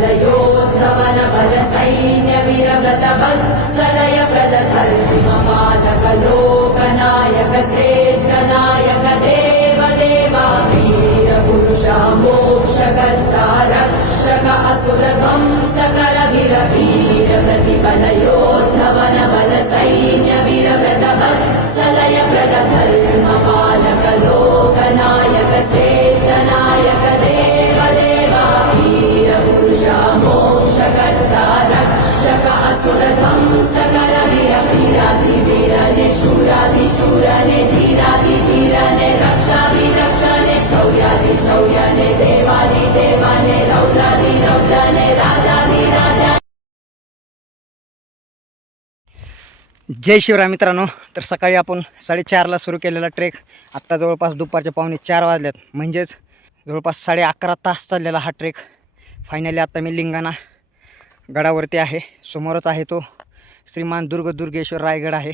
लयोधवन प्रदधर्मपादकलोकनायक श्रेष्ठनायक वीरव्रतपत् सलय प्रदथल् ममातक लोक नायक देव देवा वीर पुरुषा मोक्षकर्तारक्षक असुरभं सकल शूराधि शूरने धीराधि धीरने रक्षाधि रक्षने शौर्याधि शौर्यने देवादि देवाने रौद्राधि रौद्रने राजाधि राजा जय शिवराय मित्रांनो तर सकाळी आपण साडेचारला सुरू केलेला ट्रेक आत्ता जवळपास दुपारचे पावणे चार वाजल्यात म्हणजेच जवळपास साडे अकरा तास चाललेला हा ट्रेक फायनली आत्ता मी लिंगाणा गडावरती आहे. समोरच आहे तो श्रीमान दुर्ग दुर्गेश्वर रायगड आहे.